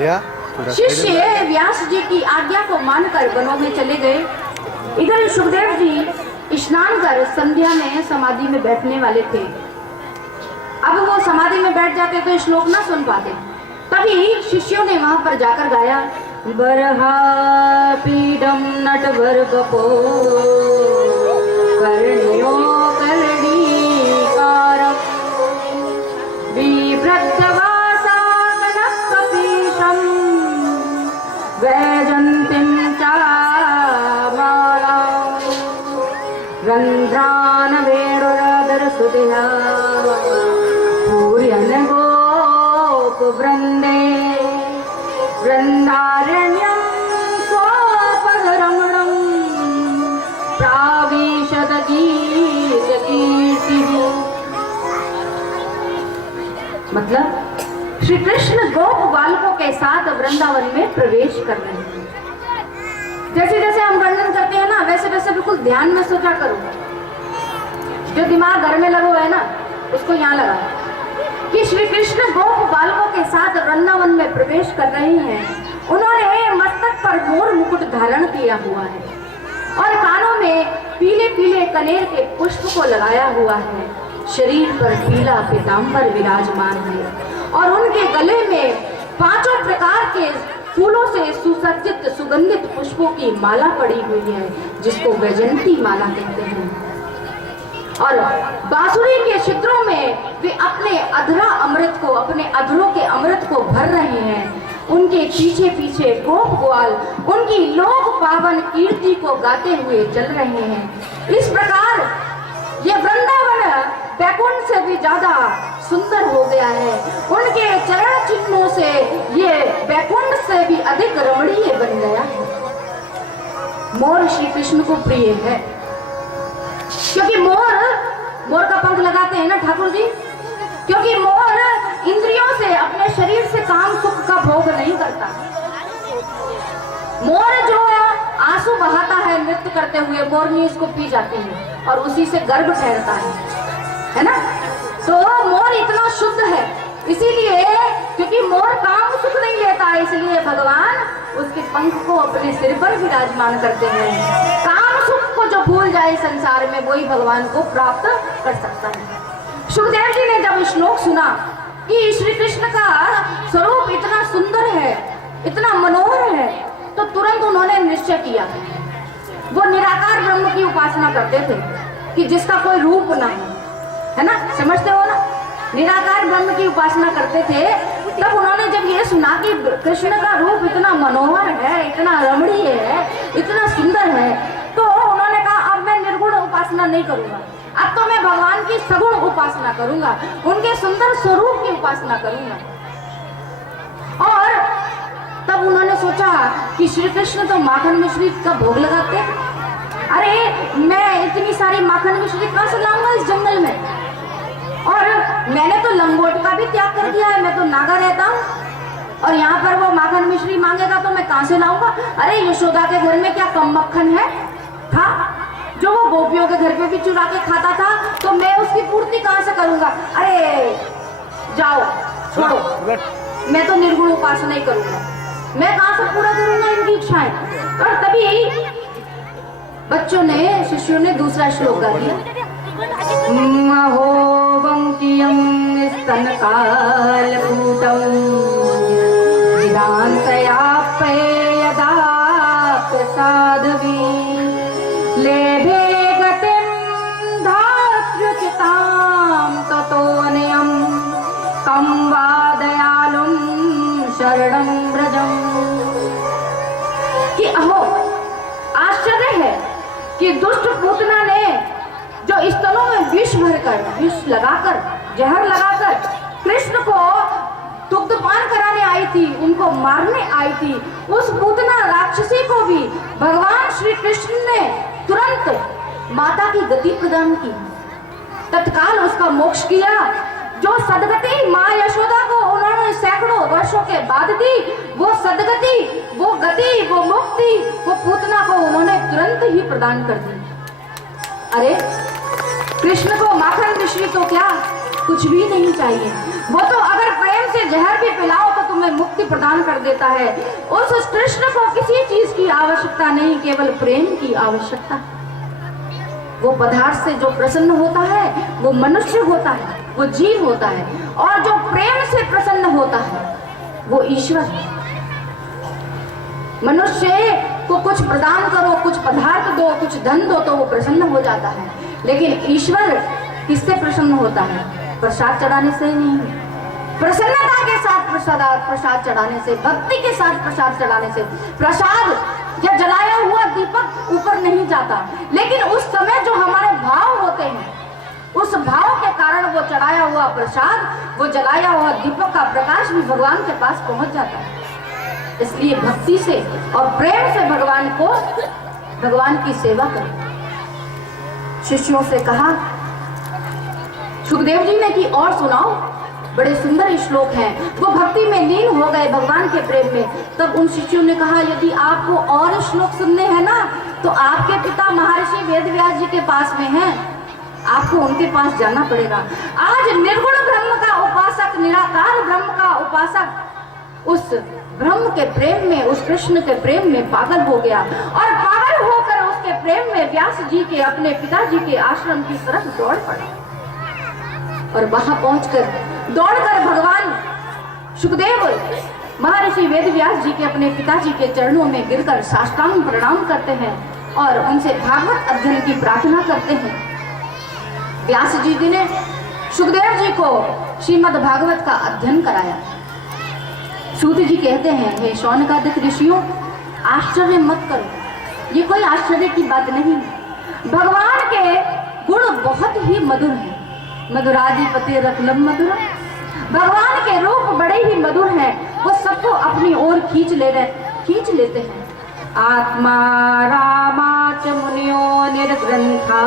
शिष्य व्यास जी की आज्ञा को मानकर वनों में चले गए। इधर सुखदेव जी स्नान कर संध्या में समाधि में बैठने वाले थे। अब वो समाधि में बैठ जाते तो श्लोक ना सुन पाते। तभी शिष्यों ने वहां पर जाकर गाया, बरहा पीडम नटवर बपो कर्ण्यो कर्णीकार विभ्रद्वासा कनकपीशम वैजंतीं चामाला रंध्रान वेणुरादर सुधिया पूर्यन गोप वृंदे वृंदारण्यं स्वपदरमणं प्राविशद गीतकीर्तिः। मतलब श्री कृष्ण गोप बालकों के साथ वृंदावन में प्रवेश कर रहे हैं। जैसे जैसे हम वर्णन करते हैं ना, वैसे वैसे बिल्कुल ध्यान में सोचा करो। जो दिमाग घर में लगा हुआ है ना, उसको यहाँ लगा कि श्री कृष्ण गोप बालकों के साथ वृंदावन में प्रवेश कर रहे हैं। उन्होंने मस्तक पर मोर मुकुट धारण किया हुआ है और कानों में पीले पीले कनेर के पुष्प को लगाया हुआ है। शरीर पर पीला पीतांबर विराजमान है और उनके गले में 5 प्रकार के फूलों से सुसज्जित सुगंधित पुष्पों की माला पड़ी हुई है, जिसको वैजंती माला कहते हैं। और बांसुरी के छिद्रों में वे अपने अधरा अमृत को, अपने अधरों के अमृत को भर रहे हैं। उनके पीछे पीछे गोप ग्वाल उनकी लोक पावन कीर्ति को गाते हुए चल रहे हैं। इस प्रकार ये वृंदावन बैकुंठ से भी ज्यादा सुंदर हो गया है। उनके चरण चिन्हों से ये बैकुंठ से भी अधिक रमणीय बन गया है। मोर श्री कृष्ण को प्रिय है, क्योंकि मोर का पंख लगाते हैं ना ठाकुर जी, क्योंकि मोर इंद्रियों से, अपने शरीर से काम सुख का भोग नहीं करता। मोर जो आंसू बहाता है नृत्य करते हुए, मोरनी इसको पी जाती है और उसी से गर्भ ठहरता है ना। तो मोर इतना शुद्ध है, इसीलिए क्योंकि मोर काम सुख नहीं लेता, इसलिए भगवान उसके पंख को अपने सिर पर विराजमान करते हैं। काम सुख को जो भूल जाए संसार में, वही भगवान को प्राप्त कर सकता है। सुखदेव जी ने जब श्लोक सुना कि श्री कृष्ण का स्वरूप इतना सुंदर है, इतना मनोहर है, तो तुरंत उन्होंने निश्चय किया। वो निराकार ब्रह्म की उपासना करते थे कि जिसका कोई रूप ना हो, है ना, समझते हो ना। निराकार ब्रह्म की उपासना करते थे। तब उन्होंने जब ये सुना कि कृष्ण का रूप इतना मनोहर है, इतना रमणीय है, इतना सुंदर है, तो उन्होंने कहा अब मैं निर्गुण उपासना नहीं करूंगा, अब तो मैं भगवान की सगुण उपासना करूंगा, उनके सुंदर स्वरूप की उपासना करूंगा। और तब उन्होंने सोचा कि श्री कृष्ण तो माखन मिश्री का भोग लगाते हैं। अरे मैं इतनी सारी माखन मिश्री कहाँ से लाऊंगा इस जंगल में, और मैंने तो लंगोट का भी त्याग कर दिया है, मैं तो नागा रहता हूँ, और यहाँ पर वो माखन मिश्री मांगेगा तो मैं कहाँ से लाऊंगा। अरे यशोदा के घर में क्या कम मक्खन है था, जो वो गोपियों के घर पे भी चुरा के खाता था, तो मैं उसकी पूर्ति कहाँ से करूंगा। अरे जाओ छोड़ो, मैं तो निर्गुण उपासना ही करूंगा, मैं कहाँ से पूरा करूंगा इनकी इच्छाएं। और तभी बच्चों ने, शिष्यों ने दूसरा श्लोक गा दिया, महोवंकियं स्तनकालकूटं वेदान्तयाप्ययदाप्यसाध्वी लेभे गतिं धात्र्युचितां ततोऽन्यं तं वा दयालुं शरणं व्रजम्। कि अहो आश्चर्य है कि दुष्ट पूतना ने जो स्तनों में विष भरकर, विष लगाकर, जहर लगाकर कृष्ण को दुग्धपान कराने आई थी, उनको मारने आई थी, उस पूतना राक्षसी को भी भगवान श्री कृष्ण ने तुरंत माता की गति प्रदान की, तत्काल उसका मोक्ष किया। जो सदगति माँ यशोदा को उन्होंने सैकड़ों वर्षों के बाद दी, वो सदगति, वो गति, वो मुक्ति, वो पूतना को उन्होंने तुरंत ही प्रदान कर दी। अरे कृष्ण को माखन मिश्री तो क्या, कुछ भी नहीं चाहिए। वो तो अगर प्रेम से जहर भी पिलाओ तो तुम्हें मुक्ति प्रदान कर देता है। उस कृष्ण को किसी चीज की आवश्यकता नहीं, केवल प्रेम की आवश्यकता है। वो पदार्थ से जो प्रसन्न होता है वो मनुष्य होता है, वो जीव होता है, और जो प्रेम से प्रसन्न होता है वो ईश्वर है। मनुष्य को कुछ प्रदान करो, कुछ पदार्थ दो, कुछ धन दो तो वो प्रसन्न हो जाता है, लेकिन ईश्वर किससे प्रसन्न होता है? प्रसाद चढ़ाने से नहीं, प्रसन्नता के साथ प्रसाद चढ़ाने से, भक्ति के साथ प्रसाद चढ़ाने से। प्रसाद या जलाया हुआ दीपक ऊपर नहीं जाता, लेकिन उस समय जो हमारे भाव होते हैं, उस भाव के कारण वो चढ़ाया हुआ प्रसाद, वो जलाया हुआ दीपक का प्रकाश भी भगवान के पास पहुंच जाता है। इसलिए भक्ति से और प्रेम से भगवान की सेवा करें। शिष्यों से कहा, सुखदेव जी ने कि और सुनाओ, बड़े सुंदर श्लोक हैं। वो भक्ति में लीन हो गए, भगवान के प्रेम में। तब उन शिष्यों ने कहा, यदि आपको और श्लोक सुनने हैं ना, तो आपके पिता महर्षि वेदव्यास जी के पास में हैं, आपको उनके पास जाना पड़ेगा। आज निर्गुण ब्रह्म का उपासक, निराकार ब्रह्म का उपासक उस ब्रह्म के प्रेम में, उस कृष्ण के प्रेम में पागल हो गया, और पागल होकर उसके प्रेम में व्यास जी के, अपने पिताजी के आश्रम की तरफ दौड़ पड़ा। और वहां पहुंचकर दौड़कर भगवान सुखदेव महर्षि वेदव्यास जी के, अपने पिताजी के चरणों में गिरकर साष्टांग प्रणाम करते हैं और उनसे भागवत अध्ययन की प्रार्थना करते हैं। व्यास जी ने सुखदेव जी को श्रीमद् भागवत का अध्ययन कराया। सूत जी कहते हैं, हे शौनकादिक ऋषियों, आश्चर्य मत करो, ये कोई आश्चर्य की बात नहीं। भगवान के गुण बहुत ही मधुर हैं, मधुराधिपति रत्नम मधुर। भगवान के रूप बड़े ही मधुर हैं, वो सबको अपनी ओर खींच लेते हैं। आत्मा रामाच मुनियो निर्ग्रंथा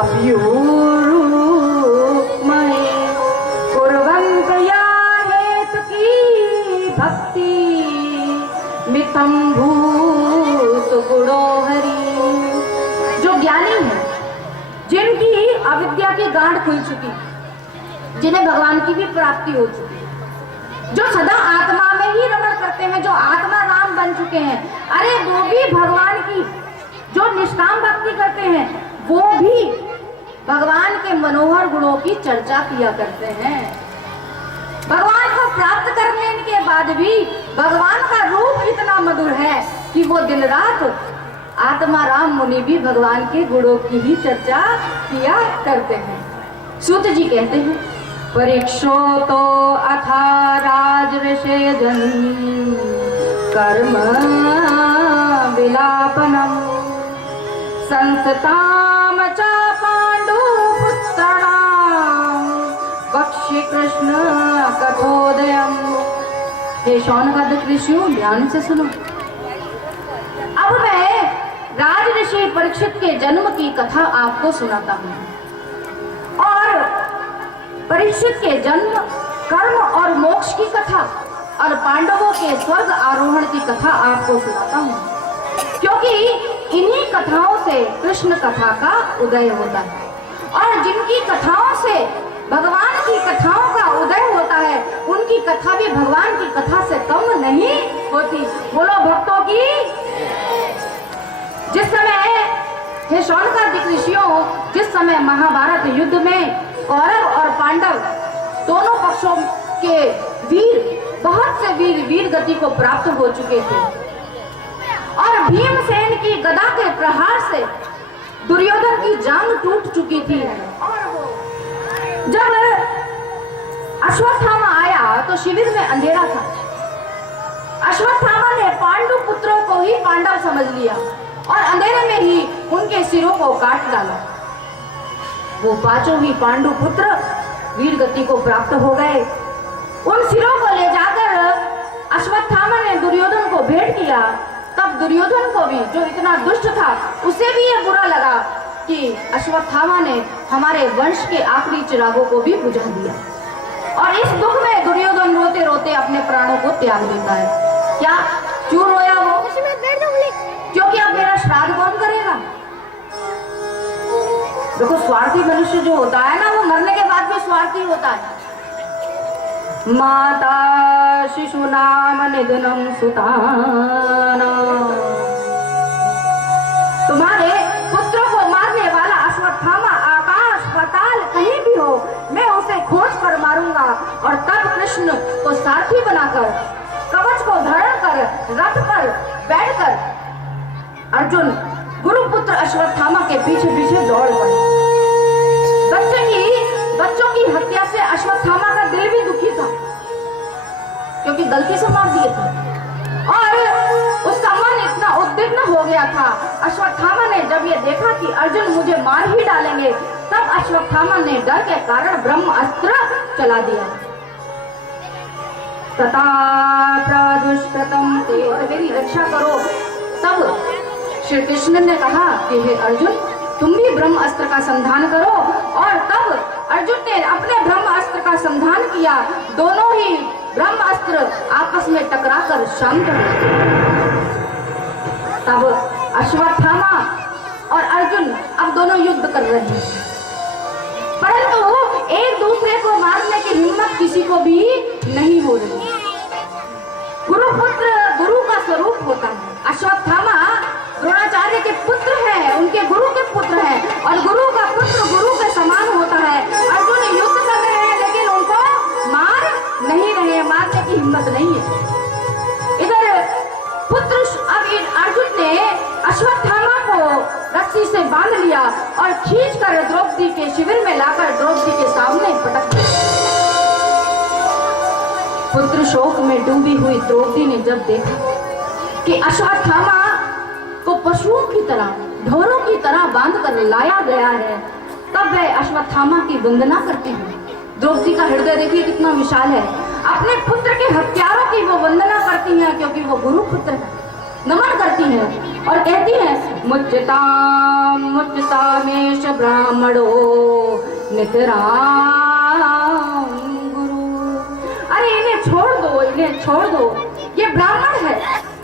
अप्यूरूपमहे कुर्वन्त या हेतु की भक्ति मिथम भूत गुणो हरि। जो ज्ञानी है, जिनकी अविद्या की गांठ खुल चुकी, जिन्हें भगवान की भी प्राप्ति हो चुकी, जो सदा आत्मा में ही रमण करते हैं, जो आत्मा राम बन चुके हैं, अरे वो भी भगवान की, जो निष्काम भक्ति करते हैं, वो भी भगवान के मनोहर गुणों की चर्चा किया करते हैं। भगवान को प्राप्त करने के बाद भी भगवान का रूप इतना मधुर है कि वो दिन रात आत्मा राम मुनि भी भगवान के गुणों की ही चर्चा किया करते हैं। सूत जी कहते हैं, परीक्षो तो अथा राजऋषेजन कर्म विलापनम संसताम च पांडु पुत्राणाम बक्षि कृष्ण कथोदयम। हे शौनकादिक ऋषियों, ध्यान से सुनो। अब मैं राज ऋषि परीक्षित के जन्म की कथा आपको सुनाता हूँ, और परीक्षित के जन्म, कर्म और मोक्ष की कथा और पांडवों के स्वर्ग आरोहण की कथा आपको सुनाता हूँ, क्योंकि इन्हीं कथाओं से कृष्ण कथा का उदय होता है, और जिनकी कथाओं से भगवान की कथाओं का उदय होता है, उनकी कथा भी भगवान की कथा से कम नहीं होती। बोलो भक्तों की। जिस समय, हे शौनकादिक ऋषियों, जिस समय महाभारत युद्ध में कौरव और पांडव दोनों पक्षों के वीर, बहुत से वीर गति को प्राप्त हो चुके थे, और भीमसेन की गदा के प्रहार से दुर्योधन की जांग टूट चुकी थी, और जब अश्वत्थामा आया तो शिविर में अंधेरा था। अश्वत्थामा ने पांडु पुत्रों को ही पांडव समझ लिया और अंधेरे में ही उनके सिरों को काट डाला। वो पांचों ही पांडु पुत्र वीर गति को प्राप्त हो गए। उन सिरों को ले जाकर अश्वत्थामा ने दुर्योधन को भेंट किया। तब दुर्योधन को भी, जो इतना दुष्ट था, उसे भी ये बुरा लगा कि अश्वत्थामा ने हमारे वंश के आखिरी चिरागों को भी बुझा दिया, और इस दुख में दुर्योधन रोते रोते अपने प्राणों को त्याग देता है। क्या क्यों रोया वो? क्योंकि अब मेरा श्राद्ध कौन करेगा? देखो, स्वार्थी मनुष्य जो होता है ना, वो मरने के बाद भी स्वार्थी होता है। माता शिशूनाम निधनम सुताना। तुम्हारे पुत्रों को मारने वाला अश्वत्थामा आकाश पाताल कहीं भी हो, मैं उसे खोज कर मारूंगा। और तब कृष्ण को सारथी बनाकर, कवच को धारण कर, रथ पर बैठकर अर्जुन गुरुपुत्र अश्वत्थामा के पीछे पीछे दौड़ पड़े। बच्चों की हत्या से अश्वत्थामा का दिल भी दुखी था, क्योंकि गलती से मार दिए थे, और उसका मन इतना उद्विग्न हो गया था। अश्वत्थामा ने जब ये देखा कि अर्जुन मुझे मार ही डालेंगे, तब अश्वत्थामा ने डर के कारण ब्रह्म अस्त्र चला दिया। तथा प्रदुष्टतम ते, मेरी रक्षा करो। तब श्री कृष्ण ने कहा कि हे अर्जुन, तुम भी ब्रह्म अस्त्र का संधान करो। और तब अर्जुन ने अपने ब्रह्म अस्त्र का संधान किया। दोनों ही ब्रह्म अस्त्र आपस में टकराकर शांत हो गए। तब अश्वत्थामा और अर्जुन अब दोनों युद्ध कर रहे हैं, परंतु एक दूसरे को मारने की हिम्मत किसी को भी नहीं हो रही। गुरुपुत्र गुरु का स्वरूप होता है। अश्वत्थामा द्रोणाचार्य के पुत्र हैं, उनके गुरु के पुत्र हैं, और गुरु का पुत्र गुरु के समान होता है। अर्जुन युद्ध कर रहे हैं, लेकिन उनको मार नहीं रहे, मारने की हिम्मत नहीं है। इधर पुत्र अब अर्जुन ने अश्वत्थामा को रस्सी से बांध लिया और खींचकर द्रौपदी के शिविर में लाकर द्रौपदी के सामने पटक दिया। पुत्र शोक में डूबी हुई द्रौपदी ने जब देखा कि अश्वत्थामा को पशुओं की तरह, ढोरों की तरह बांध कर लाया गया है, तब वह अश्वत्थामा की वंदना करती है। द्रौपदी का हृदय देखिए कितना विशाल है। अपने पुत्र के हत्यारों की वो वंदना करती हैं, क्योंकि वो गुरु पुत्र है, नमन करती हैं और कहती हैं मुच्यताम मुच्यतामेश ब्राह्मणो नितराम गुरु। अरे इन्हें छोड़ दो, इन्हें छोड़ दो, ये ब्राह्मण है,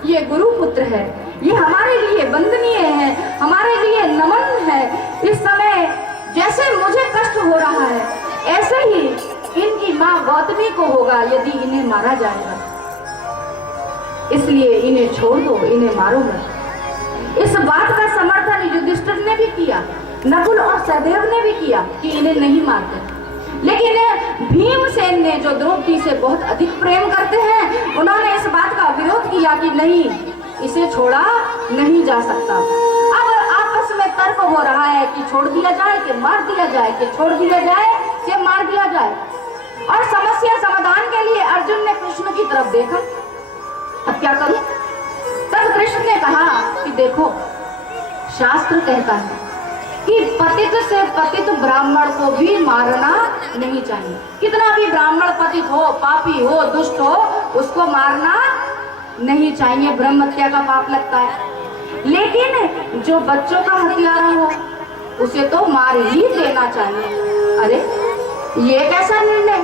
ये गुरु पुत्र है, ये हमारे लिए वंदनीय है, हमारे लिए नमन है। इस समय जैसे मुझे कष्ट हो रहा है, ऐसे ही इनकी माँ गौतमी को होगा यदि इन्हें मारा जाएगा। इसलिए इन्हें छोड़ दो, इन्हें मारो मत। इस बात का समर्थन युधिष्ठिर ने भी किया, नकुल और सहदेव ने भी किया कि इन्हें नहीं मारते। लेकिन भीमसेन ने, जो द्रौपदी से बहुत अधिक प्रेम करते हैं, उन्होंने इस बात का विरोध किया कि नहीं, इसे छोड़ा नहीं जा सकता। अब आपस में तर्क हो रहा है कि छोड़ दिया जाए कि मार दिया जाए, कि छोड़ दिया जाए कि मार दिया जाए। और समस्या समाधान के लिए अर्जुन ने कृष्ण की तरफ देखा, अब क्या करूं? तब कृष्ण ने कहा कि देखो, शास्त्र कहता है कि पतित से पतित ब्राह्मण को भी मारना नहीं चाहिए। कितना भी ब्राह्मण पतित हो, पापी हो, दुष्ट हो, उसको मारना नहीं चाहिए, ब्रह्म हत्या का पाप लगता है। लेकिन जो बच्चों का हत्यारा हो, उसे तो मार ही देना चाहिए। अरे ये कैसा निर्णय?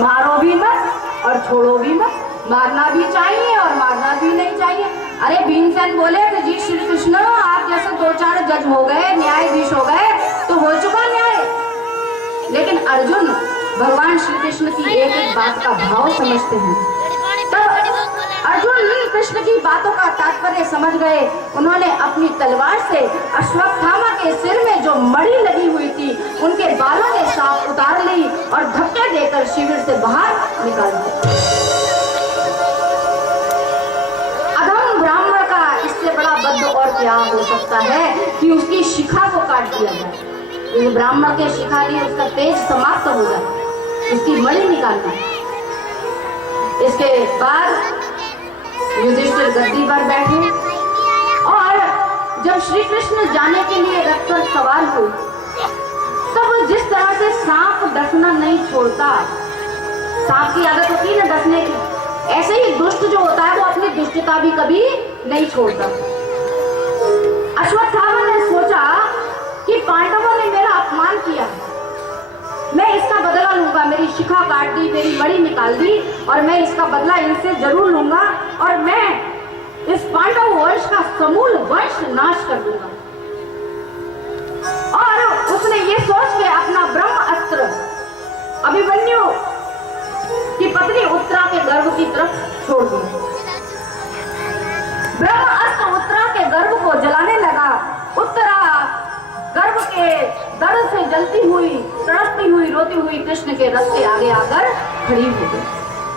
मारो भी मत और छोड़ो भी मत, मारना भी चाहिए और मारना भी नहीं चाहिए। अरे भीमसेन बोले कि जी श्री कृष्ण, आप जैसे 2-4 जज हो गए, न्यायाधीश हो गए, तो हो चुका न्याय। लेकिन अर्जुन भगवान श्री कृष्ण की एक एक बात का भाव समझते हैं। तब अर्जुन कृष्ण की बातों का तात्पर्य समझ गए। उन्होंने अपनी तलवार से अश्वत्थामा के सिर में जो मणि लगी हुई थी, उनके बालों के साथ उतार ली और धक्के देकर शिविर से बाहर निकाल दिया। अधम ब्राह्मण का इससे बड़ा बद्ध और क्या हो सकता है कि उसकी शिखा को काट दिया जाए। इस ब्राह्मण के शिखा लिए उसका तेज समाप्त हो जाए, उसकी मणि निकालना। इसके बाद युधिष्ठिर गद्दी पर बैठे और जब श्री कृष्ण जाने के लिए रथ पर सवार हुए, तब जिस तरह से सांप डसना नहीं छोड़ता, सांप की आदत होती है ना डसने की, ऐसे ही दुष्ट जो होता है वो अपनी दुष्टता भी कभी नहीं छोड़ता। अश्वत्थामा ने सोचा कि पांडवों ने मेरा अपमान किया, मैं इसका बदला लूंगा। मेरी शिखा काट दी, मेरी मणि निकाल दी, और मैं इसका बदला इनसे जरूर लूंगा और मैं इस पांडव वंश का समूल वंश नाश कर दूंगा। और उसने ये सोच के अपना ब्रह्म अस्त्र अभिमन्यु कि पत्नी उत्तरा के गर्भ की तरफ छोड़ दी। ब्रह्मास्त्र उत्तरा के गर्भ को जलाने लगा। उत्तरा गर्भ के दर्द से जलती हुई, तड़पती हुई, रोती हुई कृष्ण के रथ के आगे आकर खड़ी हो गई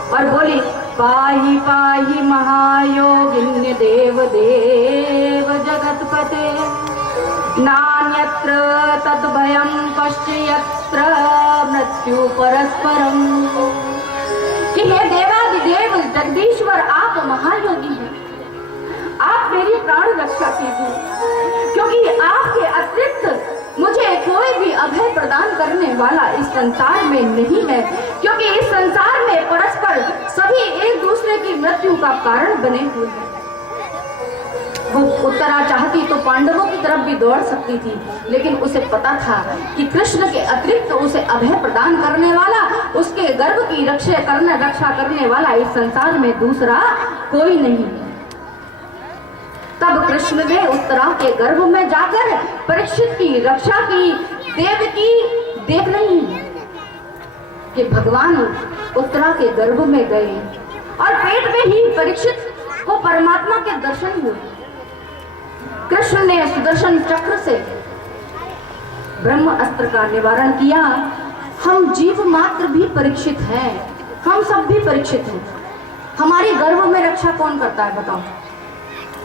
और बोली, पाहि पाहि महायोगिन्य देव देव जगतपते, नान्यत्र तद्भयं पश्यत्र मृत्यु परस्परम। कि हे देवादिदेव जगदीश्वर, आप महायोगी हैं, आप मेरी प्राण रक्षा कीजिए, क्योंकि आपके अतिरिक्त मुझे कोई भी अभय प्रदान करने वाला इस संसार में नहीं है, क्योंकि इस संसार में परस्पर सभी एक दूसरे की मृत्यु का कारण बने हुए हैं। वो उत्तरा चाहती तो पांडवों की तरफ भी दौड़ सकती थी, लेकिन उसे पता था कि कृष्ण के अतिरिक्त उसे अभय प्रदान करने वाला, उसके गर्भ की रक्षा करने वाला इस संसार में दूसरा कोई नहीं। तब कृष्ण ने उत्तरा के गर्भ में जाकर परीक्षित की रक्षा की। देवकी देख रही कि भगवान उत्तरा के गर्भ में गए और पेट में ही परीक्षित को परमात्मा के दर्शन हुए। कृष्ण ने सुदर्शन चक्र से ब्रह्म अस्त्र का निवारण किया। हम जीव मात्र भी परीक्षित हैं, हम सब भी परीक्षित हैं। हमारी गर्भ में रक्षा कौन करता है बताओ?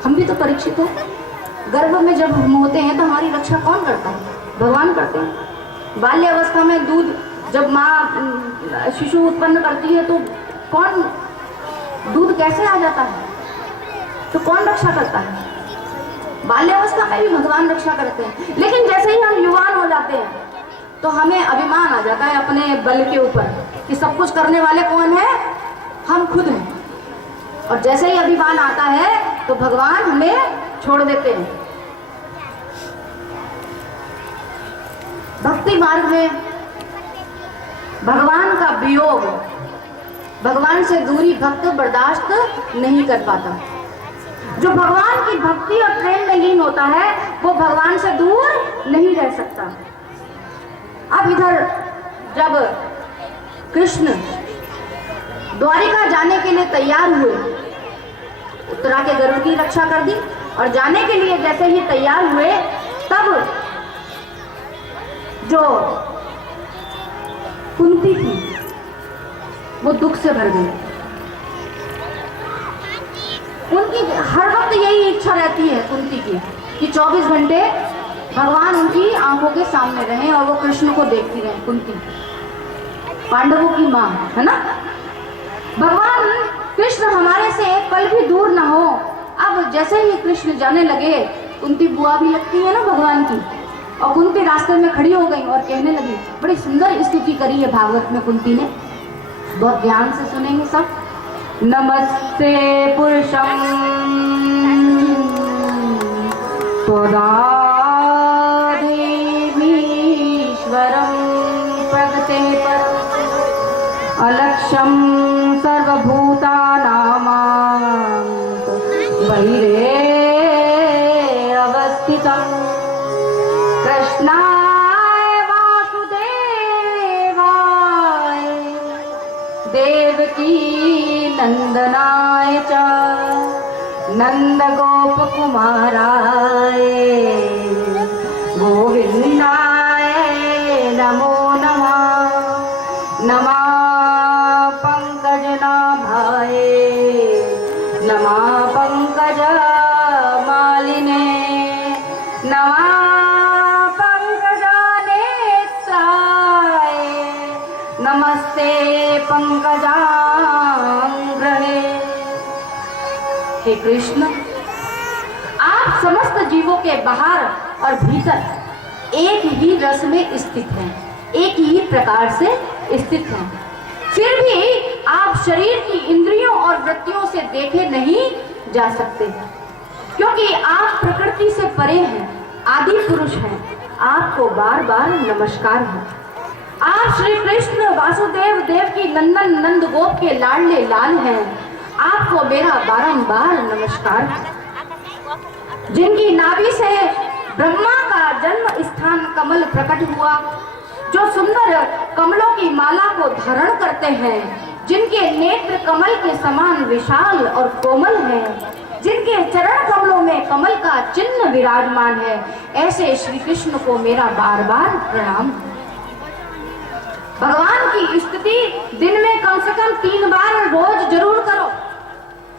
हम भी तो परीक्षित हैं। गर्भ में जब हम होते हैं तो हमारी रक्षा कौन करता है? भगवान करते हैं। बाल्य अवस्था में दूध जब माँ शिशु उत्पन्न करती है तो कौन, दूध कैसे आ जाता है? तो कौन रक्षा करता है? बाल्यावस्था में भी भगवान रक्षा करते हैं। लेकिन जैसे ही हम युवान हो जाते हैं तो हमें अभिमान आ जाता है अपने बल के ऊपर कि सब कुछ करने वाले कौन है? हम खुद हैं। और जैसे ही अभिमान आता है तो भगवान हमें छोड़ देते हैं। भक्ति मार्ग में भगवान का वियोग, भगवान से दूरी भक्त बर्दाश्त नहीं कर पाता। जो भगवान की भक्ति और प्रेम में लीन होता है वो भगवान से दूर नहीं रह सकता। अब इधर जब कृष्ण द्वारिका जाने के लिए तैयार हुए, उत्तरा के गर्भ की रक्षा कर दी और जाने के लिए जैसे ही तैयार हुए तब जो कुंती थी वो दुख से भर गई। उनकी हर वक्त यही इच्छा रहती है कुंती की कि 24 घंटे भगवान उनकी आंखों के सामने रहें और वो कृष्ण को देखती रहें। कुंती पांडवों की मां है ना। भगवान कृष्ण हमारे से एक पल भी दूर ना हो। अब जैसे ही कृष्ण जाने लगे, कुंती बुआ भी लगती है ना भगवान की, और कुंती रास्ते में खड़ी हो गई और कहने लगी, बड़ी सुंदर स्तुति करी है भागवत में कुंती ने, बहुत ध्यान से सुनेंगे सब। नमस्ते पुरुषं त्वदादिमीश्वरं प्रगते परं अलक्ष्यं सर्वभूतानां बहिरे अवस्थितं कृष्णाय वासुदेवाय देवकी नंदनाय च नंद गोप कुमाराय गोविंदाय नमो नमः। नमः पंकजनाभाय नमः पंकज मालिने नमः पंकजानेत्राय नमस्ते पंकजांग्रहे। हे कृष्ण, आप समस्त जीवों के बाहर और भीतर एक ही रस में स्थित हैं, एक ही प्रकार से स्थित हैं। फिर भी आप शरीर की इंद्रियों और वृत्तियों से देखे नहीं जा सकते, क्योंकि आप प्रकृति से परे हैं, आदि पुरुष हैं। आपको बार बार नमस्कार है। आप श्री कृष्ण वासुदेव देव की नंदन नंद गोप के लाडले लाल हैं। आपको मेरा बारंबार नमस्कार। जिनकी नाभि से ब्रह्मा का जन्म स्थान कमल प्रकट हुआ, जो सुंदर कमलों की माला को धारण करते हैं, जिनके नेत्र कमल के समान विशाल और कोमल हैं, जिनके चरण कमलों में कमल का चिन्ह विराजमान है, ऐसे श्री कृष्ण को मेरा बार बार प्रणाम। भगवान की स्तुति दिन में कम से कम 3 बार रोज जरूर करो।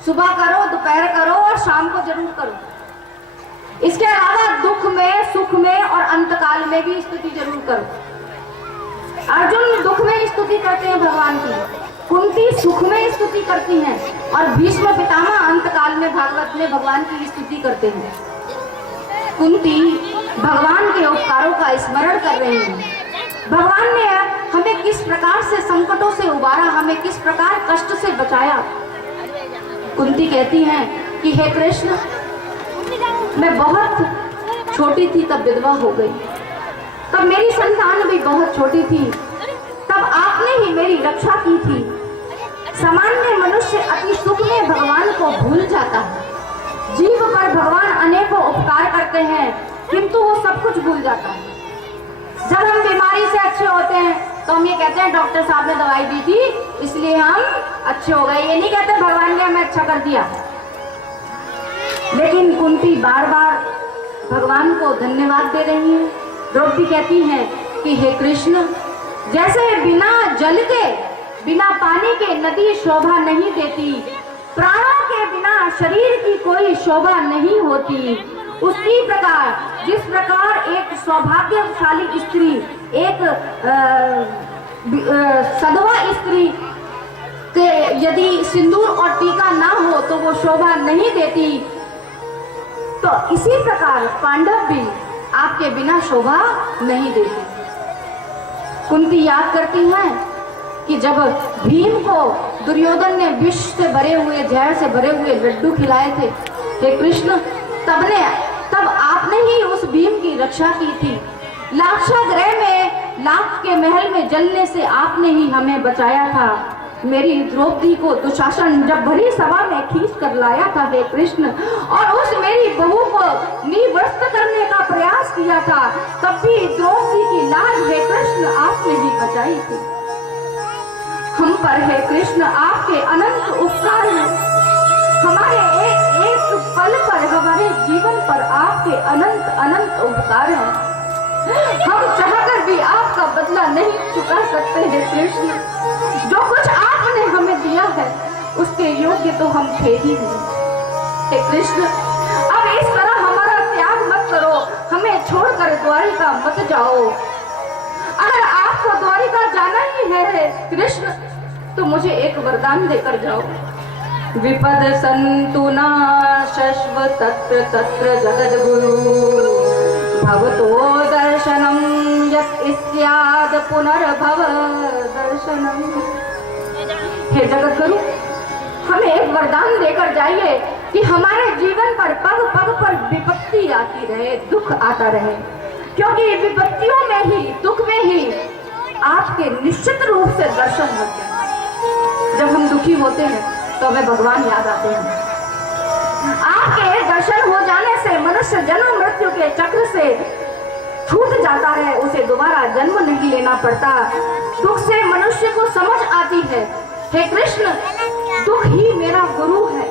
सुबह करो, दोपहर करो और शाम को जरूर करो। इसके अलावा दुख में, सुख में और अंतकाल में भी स्तुति जरूर करो। अर्जुन दुख में स्तुति करते हैं भगवान की, कुंती सुख में स्तुति करती हैं और भीष्म पितामह अंतकाल में भागवत में भगवान की स्तुति करते हैं। कुंती भगवान के उपकारों का स्मरण कर रही हैं। भगवान ने हमें किस प्रकार से संकटों से उबारा, हमें किस प्रकार कष्ट से बचाया। कुंती कहती हैं कि हे कृष्ण, मैं बहुत छोटी थी तब विधवा हो गई, तब मेरी संतान भी बहुत छोटी थी, तब आपने ही मेरी रक्षा की थी। सामान्य मनुष्य अति सुख में भगवान को भूल जाता है। जीव पर भगवान अनेकों उपकार करते हैं किंतु वो सब कुछ भूल जाता है। जब हम बीमारी से अच्छे होते हैं तो हम ये कहते हैं डॉक्टर साहब ने दवाई दी थी इसलिए हम अच्छे हो गए, ये नहीं कहते भगवान ने हमें अच्छा कर दिया। लेकिन कुंती बार बार भगवान को धन्यवाद दे रही है। द्रौपदी कहती हैं कि हे कृष्ण, जैसे बिना जल के, बिना पानी के नदी शोभा नहीं देती, प्राणों के बिना शरीर की कोई शोभा नहीं होती, उसी प्रकार जिस प्रकार एक सौभाग्यशाली स्त्री, एक सधवा स्त्री के यदि सिंदूर और टीका ना हो तो वो शोभा नहीं देती, तो इसी प्रकार पांडव भी आपके बिना शोभा नहीं देते। कुंती याद करती हैं कि जब भीम को दुर्योधन ने विष से भरे हुए, जहर से भरे हुए लड्डू खिलाए थे, हे कृष्ण, तब आपने ही उस भीम की रक्षा की थी। लाक्षागृह में, लाख के महल में जलने से आपने ही हमें बचाया था। मेरी द्रौपदी को दुशासन जब भरी सभा में खींच कर लाया था हे कृष्ण, और उस मेरी बहू को निवस्त्र करने का प्रयास किया था, तब भी द्रौपदी की लाज हे कृष्ण आपने ही बचाई थी। हम पर हे कृष्ण आपके अनंत उपकार हैं। हमारे एक एक पल पर, हमारे जीवन पर आपके अनंत अनंत उपकार हैं। हम चाहकर भी आपका बदला नहीं चुका सकते हैं कृष्ण। जो कुछ आपने हमें दिया है उसके योग्य तो हम थे ही नहीं। हे कृष्ण, अब इस तरह हमारा त्याग मत करो, हमें छोड़कर द्वारिका मत जाओ। अगर आपको द्वारिका जाना ही है कृष्ण, तो मुझे एक वरदान देकर जाओ। विपद संतु न शश्व तत्र तत्र जगद्गुरु, भवतो दर्शनम यत् स्याद् पुनर्भव दर्शनम। हे जगद्गुरु, हमें एक वरदान देकर जाइए कि हमारे जीवन पर पग पग पर विपत्ति आती रहे, दुख आता रहे, क्योंकि विपत्तियों में ही, दुख में ही आपके निश्चित रूप से दर्शन होते हैं। जब हम दुखी होते हैं तो हमें भगवान याद आते हैं। आपके दर्शन हो जाने से मनुष्य जन्म मृत्यु के चक्र से छूट जाता है, उसे दोबारा जन्म नहीं लेना पड़ता। दुख से मनुष्य को समझ आती है, हे कृष्ण, दुख ही मेरा गुरु है।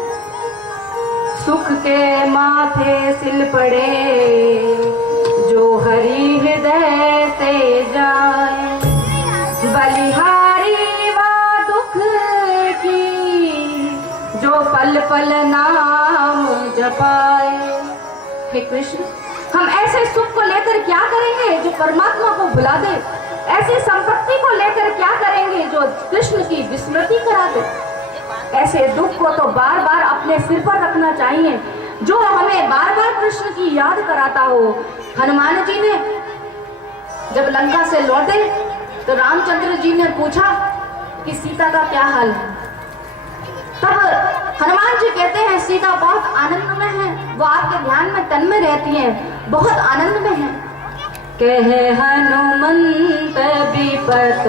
सुख के माथे सिल पड़े जो हरि हृदय से जाए, बलिहारी जो पल पल नाम जपाए। हे कृष्ण, हम ऐसे सुख को लेकर क्या करेंगे जो परमात्मा को भुला दे? ऐसी संपत्ति को लेकर क्या करेंगे जो कृष्ण की विस्मृति करा दे? ऐसे दुख को तो बार बार अपने सिर पर रखना चाहिए, जो हमें बार बार कृष्ण की याद कराता हो। हनुमान जी ने जब लंका से लौटे तो रामचंद्र जी ने पूछा कि सीता का क्या हाल है। तब हनुमान जी कहते हैं सीता बहुत आनंद में है, वो आपके ध्यान में तन में रहती हैं, बहुत आनंद में है। कहे हनुमंत विपत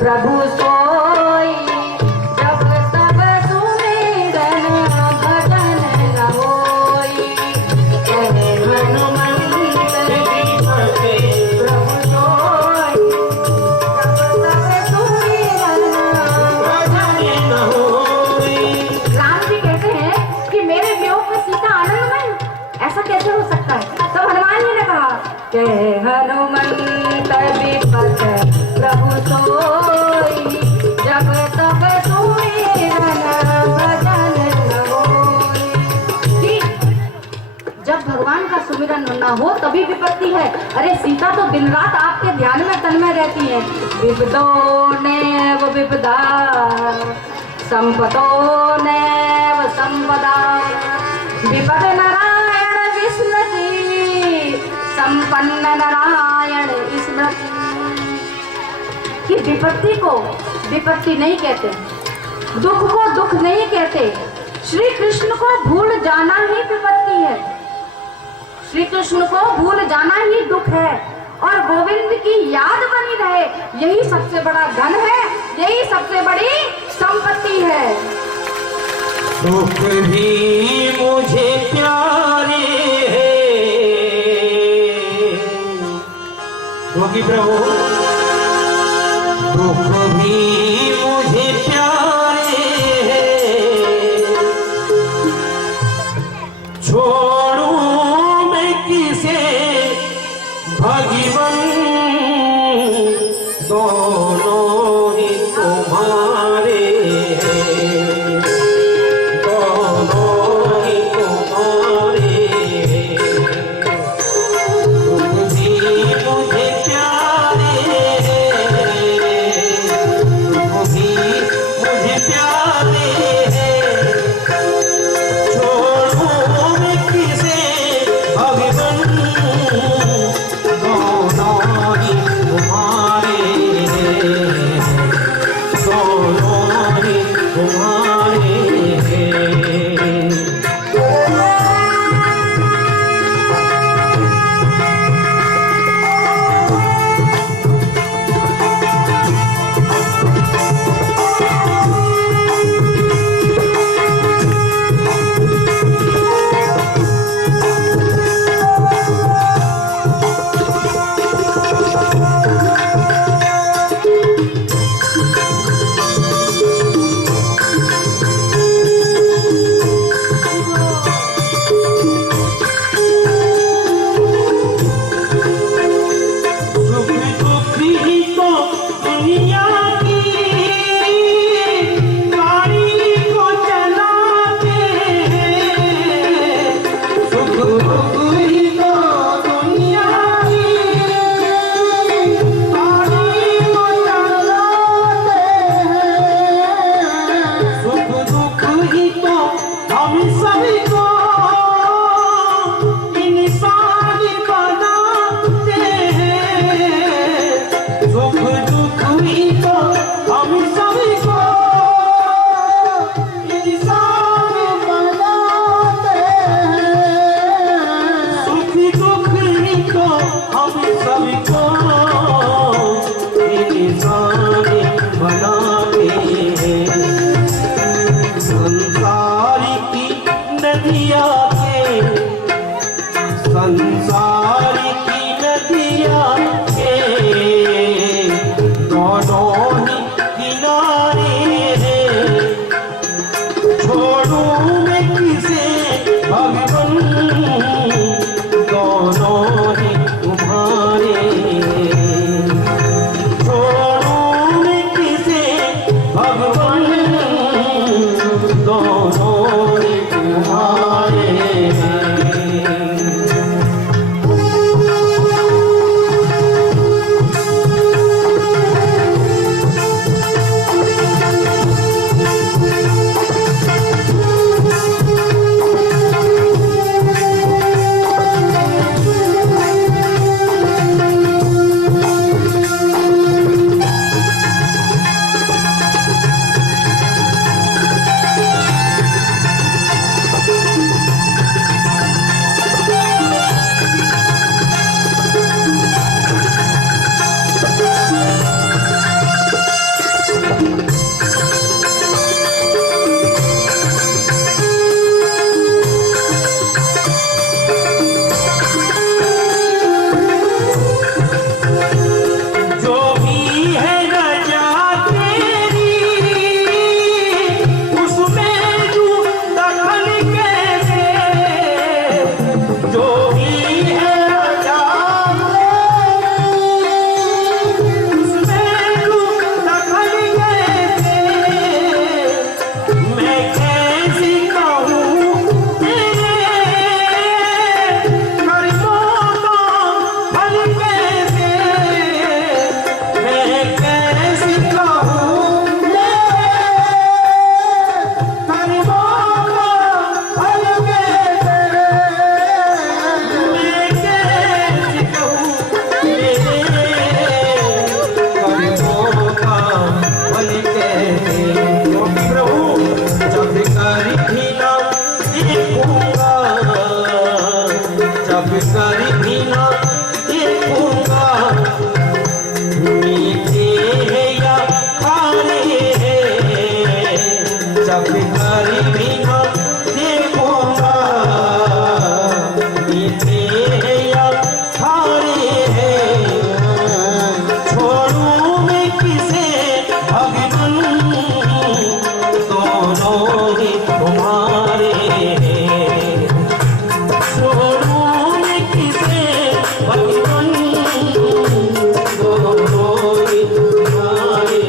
प्रभु सोई, जब तब सुमिरन भजन न होई। कहे हनुमंत विपत प्रभु सोई, जब तब सुमिरन भजन के हनुमंत विपत प्रभु सोई, जब तब सुमिरन भजन न होई। कि जब भगवान का सुमिरन न हो तभी विपत्ति है। अरे सीता तो दिन रात आपके ध्यान में तन्मय रहती है। विपदो नैव विपदा संपदो नैव संपदा, विपद नारायण विस्मृति संपन्न नारायण स्मृति। कि विपत्ति को विपत्ति नहीं कहते, दुख को दुख नहीं कहते। श्री कृष्ण को भूल जाना ही विपत्ति है, श्री कृष्ण को भूल जाना ही दुख है। और गोविंद की याद बनी रहे, यही सबसे बड़ा धन है, यही सबसे बड़ी संपत्ति है। दुख भी मुझे प्यारे हैं, क्योंकि प्रभु दुख भी मुझे प्यारे हैं, छोड़ूं मैं किसे भगवन, दोनों ही तुम्हारे हैं, दोनों ही तुम्हारे हैं। तुम भी मुझे प्यारे हैं, तुम भी मुझे प्यारे हैं, छोड़ूं मैं किसे भगवन, दोनों ही तुम्हारे हैं, दोनों ही तुम्हारे हैं। जब तारी बिना देखूंगा ये तेरे या थारे हैं छोड़ूं मैं किसे भगवन दोनों ही तुम्हारे हैं छोड़ूं मैं किसे भगवन दोनों ही तुम्हारे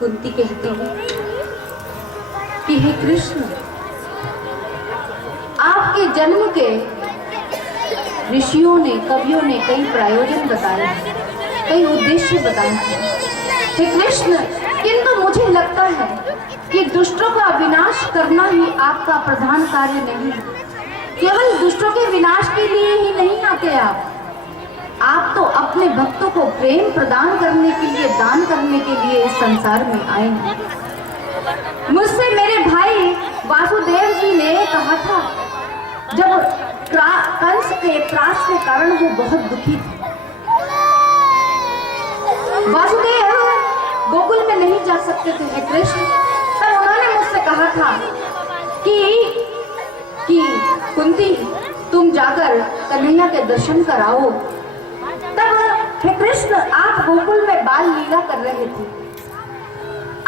कुंती कहती है कि हे कृष्ण, आपके जन्म के ऋषियों ने, कवियों ने कई प्रयोजन बताए हैं, कई उद्देश्य बताए हैं। हे कृष्ण, किंतु मुझे लगता है कि दुष्टों का विनाश करना ही आपका प्रधान कार्य नहीं है। केवल दुष्टों के विनाश के लिए ही नहीं आते आप तो अपने भक्तों को प्रेम प्रदान करने के लिए, दान करने के लिए इस संसार में आए हैं। मुझसे मेरे भाई वासुदेव जी ने कहा था, जब कंस के त्रास के कारण वो बहुत दुखी थे। वासुदेव गोकुल में नहीं जा सकते थे हे कृष्ण, तब उन्होंने मुझसे कहा था कि कुंती, तुम जाकर कन्हैया के दर्शन कराओ। तब हे कृष्ण, आप गोकुल में बाल लीला कर रहे थे।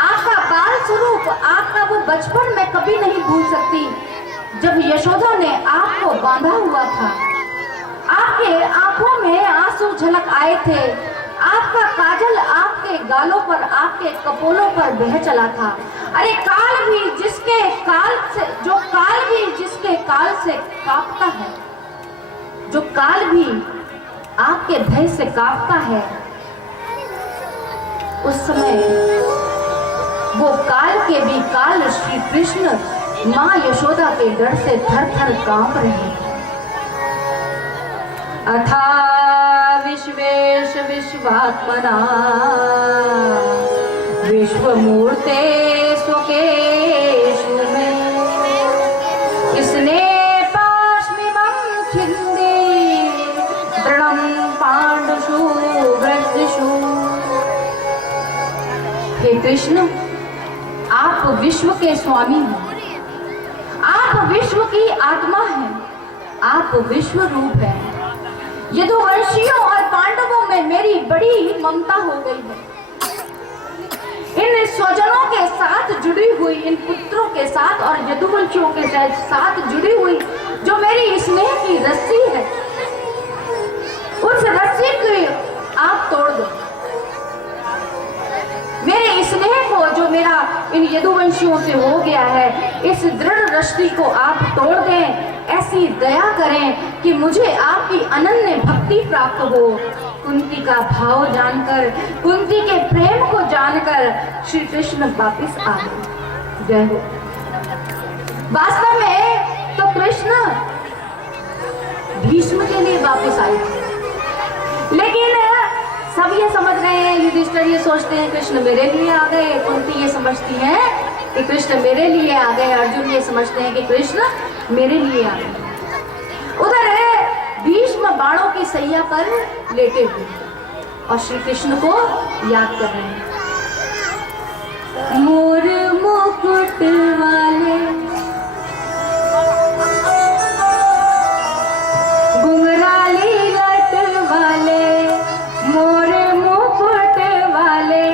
आपका बाल स्वरूप, आपका वो बचपन मैं कभी नहीं भूल सकती, जब यशोदा ने आपको बांधा हुआ था। आपके आंखों में आंसू झलक आए थे, आपका काजल आपके गालों पर, आपके कपोलों पर बह चला था। अरे काल भी जिसके काल से, जो काल भी जिसके काल से कांपता है, जो काल भी आपके भय से कांपता है, उस समय वो काल के भी काल श्री कृष्ण मां यशोदा के डर से थर थर कांप रहे हैं। अथा विश्वेश विश्वात्मना विश्वमूर्ते स्वकेशु में इसने पाशमिमं छिन्दी दृढ़ं पांडुषु वज्रषु। हे कृष्ण, आप विश्व के स्वामी हैं, आप विश्व की आत्मा हैं, आप विश्व रूप हैं। यदुवंशियों और पांडवों में मेरी बड़ी ममता हो गई है। इन स्वजनों के साथ जुड़ी हुई, इन पुत्रों के साथ और यदुवंशियों के साथ जुड़ी हुई जो मेरी स्नेह की रस्सी है, उस रस्सी को आप तोड़ दो। मेरे स्नेह को, जो मेरा इन यदुवंशियों से हो गया है, इस दृढ़ रस्सी को आप तोड़ दें। ऐसी दया करें कि मुझे आपकी अनन्य भक्ति प्राप्त हो। कुंती का भाव जानकर, कुंती के प्रेम को जानकर श्री कृष्ण वापिस आ गए। जय हो। वास्तव में तो कृष्ण भीष्म के लिए वापिस आए थे, लेकिन सब ये समझ रहे हैं, युधिष्ठिर ये सोचते हैं कृष्ण मेरे लिए आ गए, कुंती ये समझती है कि कृष्ण मेरे लिए आ गए, अर्जुन ये समझते हैं कि कृष्ण मेरे लिए आ गए। उधर भीष्म बाणों की सैया पर लेटे हुए और श्री कृष्ण को याद कर रहे हैं। मोर मुकुट वाले घुंघराली लट वाले, मोर मुकुट वाले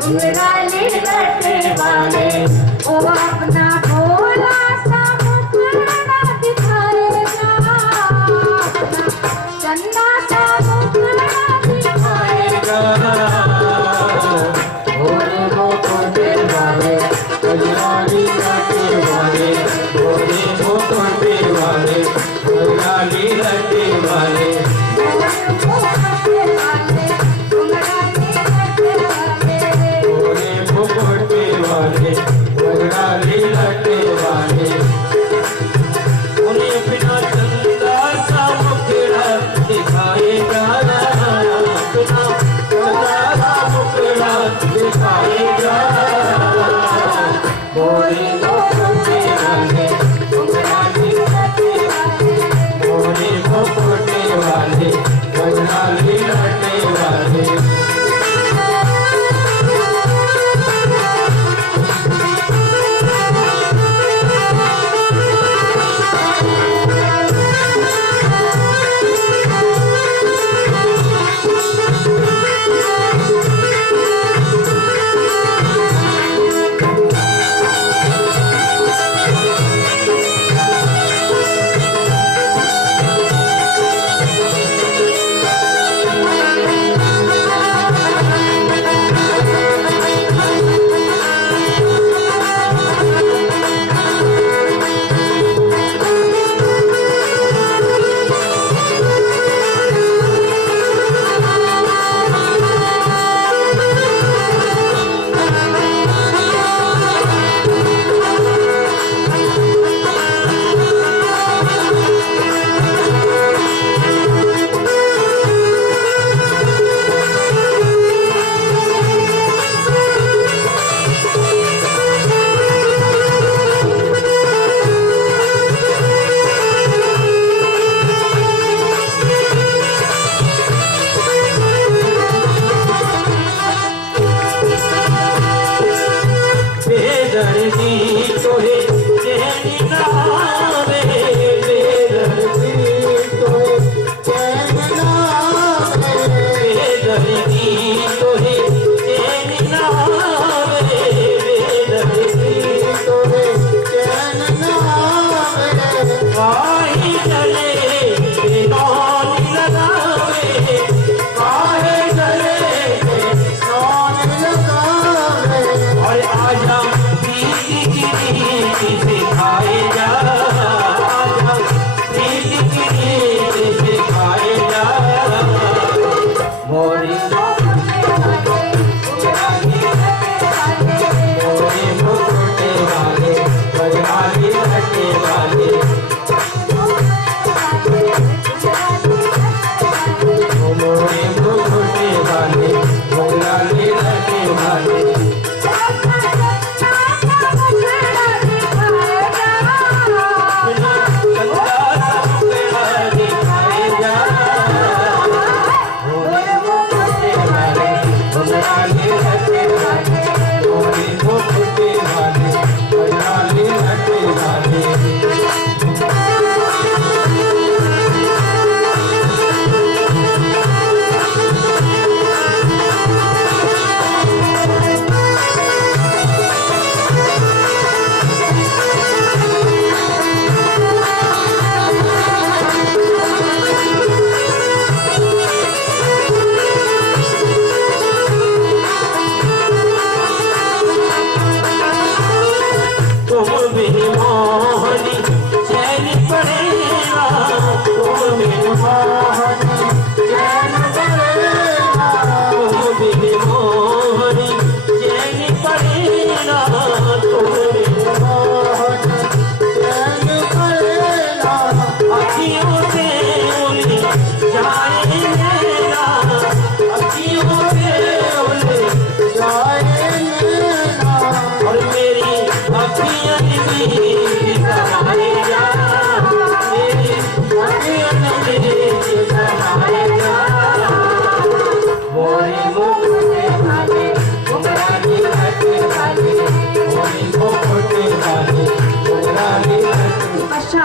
घुंघराली लट वाले, ओ अपना भोला सा मुखड़ा दिखाएगा, चंदा सा मुखड़ा दिखाएगा। भोले मुकुट वाले घुंघराली लट वाले, भोले मुकुट वाले घुंघराली लट वाले, मोर मुकुट वाले घुंघराली लट वाले, भोले मुकुट वाले घुंघराली लट वाले, उन्हें बिना चंदा सा मुखड़ा दिखा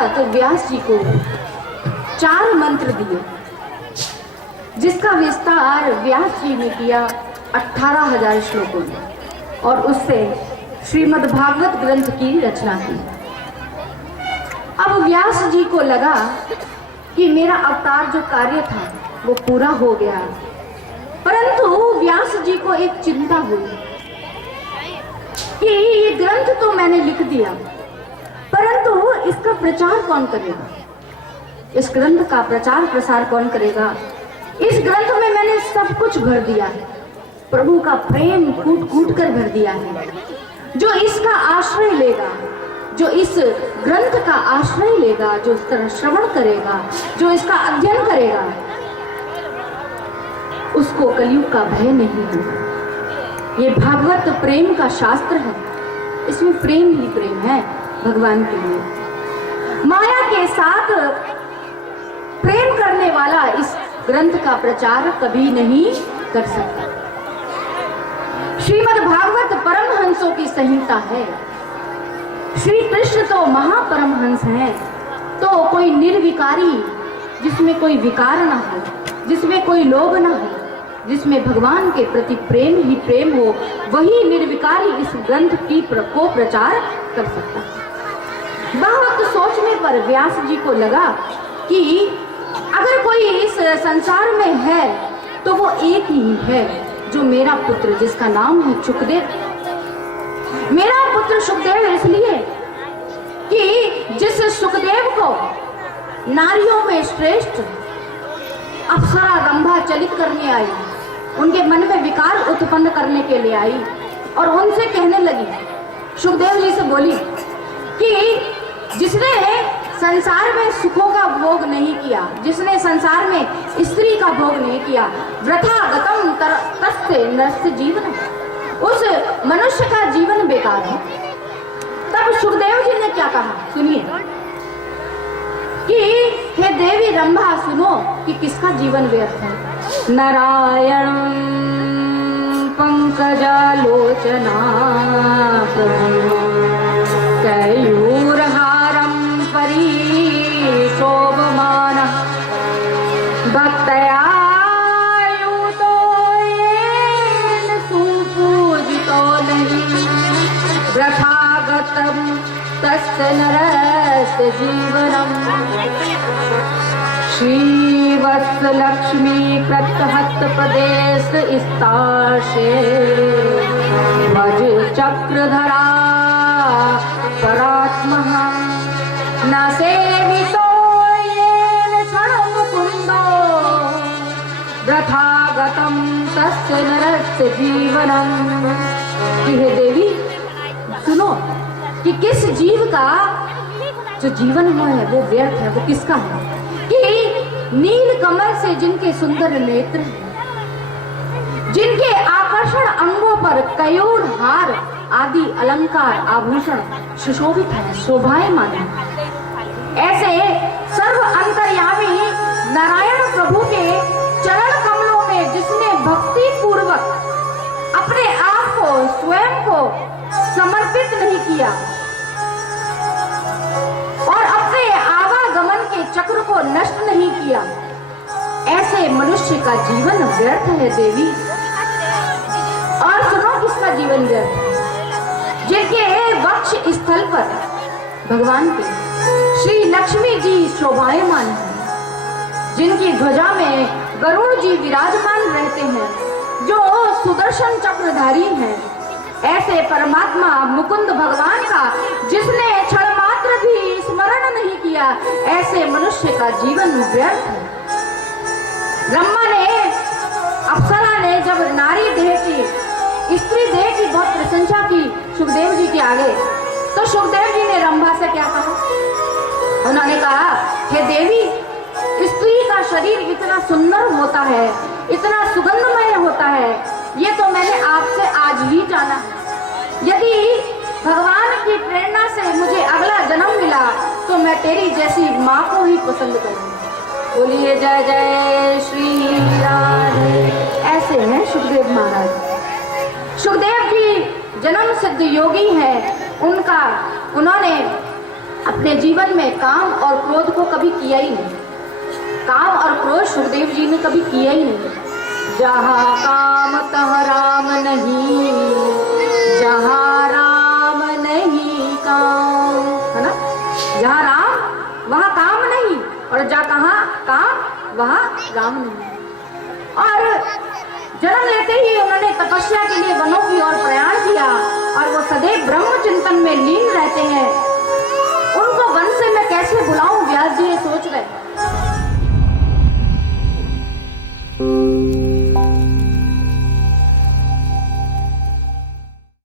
पश्चात व्यास जी को 4 मंत्र दिए, जिसका विस्तार व्यास जी ने किया 18,000 श्लोकों में और उससे श्रीमद् भागवत ग्रंथ की रचना की। अब व्यास जी को लगा कि मेरा अवतार जो कार्य था वो पूरा हो गया, परंतु व्यास जी को एक चिंता हुई कि ये ग्रंथ तो मैंने लिख दिया, परंतु इसका प्रचार कौन करेगा, इस ग्रंथ का प्रचार प्रसार कौन करेगा। इस ग्रंथ में मैंने सब कुछ भर दिया है, प्रभु का प्रेम कूट कूट कर भर दिया है। जो इसका आश्रय लेगा, जो इस ग्रंथ का आश्रय लेगा, जो इसका श्रवण करेगा, जो इसका अध्ययन करेगा, उसको कलयुग का भय नहीं होगा। ये भागवत प्रेम का शास्त्र है, इसमें प्रेम ही प्रेम है भगवान के लिए। माया के साथ प्रेम करने वाला इस ग्रंथ का प्रचार कभी नहीं कर सकता। श्रीमद् भागवत परमहंसों की संहिता है। श्री कृष्ण तो महापरमहंस हैं, तो कोई निर्विकारी, जिसमें कोई विकार ना हो, जिसमें कोई लोभ ना हो, जिसमें भगवान के प्रति प्रेम ही प्रेम हो, वही निर्विकारी इस ग्रंथ की को प्रचार कर सकता है। बहुत सोचने पर व्यास जी को लगा कि अगर कोई इस संसार में है तो वो एक ही है, जो मेरा पुत्र, जिसका नाम है सुखदेव। मेरा पुत्र सुखदेव इसलिए कि जिस सुखदेव को नारियों में श्रेष्ठ अप्सरा रंभा चलित करने आई, उनके मन में विकार उत्पन्न करने के लिए आई और उनसे कहने लगी, सुखदेव जी से बोली कि जिसने संसार में सुखों का भोग नहीं किया, जिसने संसार में स्त्री का भोग नहीं किया, वृथा गतम तस्य नरस्य जीवन, उस मनुष्य का जीवन बेकार है। तब सुखदेव जी ने क्या कहा, सुनिए कि हे देवी रंभा, सुनो कि किसका जीवन व्यर्थ है। नारायण पंकजालोचना कयूरहारं परिशोभमान भक्तया युतो येन सुपूजितो नहीं वृथागतं तस्य नरस्य जीवनम्। श्रीवत्सलक्ष्मी प्रत्यहत प्रदेश स्ताशे भज चक्रधरा परात्महा न सेवितो येन क्षणमुकुन्दो वृथागतं तस्य नरस्य जीवनम्। हे देवी सुनो कि किस जीव का जो जीवन है वो व्यर्थ है, वो किसका है कि नील कमल से जिनके सुंदर नेत्र हैं, जिनके आकर्षण अंगों पर कयूर हार आदि अलंकार आभूषण सुशोभित है, शोभायमान है, ऐसे सर्व अंतर्यामी नारायण प्रभु के चरण कमलों में जिसने भक्ति पूर्वक अपने आप को स्वयं को समर्पित नहीं किया और अपने आवागमन के चक्र को नष्ट नहीं किया, ऐसे मनुष्य का जीवन व्यर्थ है देवी। और सुनो किसका जीवन व्यर्थ है, जिनके वक्ष स्थल पर भगवान के श्री लक्ष्मी जी शोभायमान है, जिनकी ध्वजा में गरुड़ जी विराजमान रहते हैं, जो सुदर्शन चक्रधारी हैं, ऐसे परमात्मा मुकुंद भगवान का जिसने क्षण मात्र भी स्मरण नहीं किया, ऐसे मनुष्य का जीवन व्यर्थ है। ब्रह्मा ने, अप्सरा ने जब नारी देह की, स्त्री देह की बहुत प्रशंसा की सुखदेव जी के आगे, तो सुखदेव जी ने रंभा से क्या कहा, उन्होंने कहा, हे देवी, स्त्री का शरीर इतना सुंदर होता है, इतना सुगंधमय होता है, ये तो मैंने आपसे आज ही जाना है। यदि भगवान की प्रेरणा से मुझे अगला जन्म मिला तो मैं तेरी जैसी माँ को ही पसंद करूंगी। बोलिए जय जय श्री राधे। ऐसे हैं सुखदेव महाराज। सुखदेव जी जन्म सिद्ध योगी हैं। उन्होंने अपने जीवन में काम और क्रोध को कभी किया ही नहीं। काम और क्रोध सुखदेव जी ने कभी किया ही नहीं। जहाँ काम तहाँ राम नहीं, जहाँ राम नहीं काम, है ना। जहाँ राम वहाँ काम नहीं, और जहाँ कहाँ काम वहाँ राम नहीं। और जन्म लेते ही उन्होंने तपस्या के लिए वनों की ओर प्रयाण किया, और वो सदैव ब्रह्म चिंतन में लीन रहते हैं। उनको वन से मैं कैसे बुलाऊं, व्यास जी ये सोच रहे।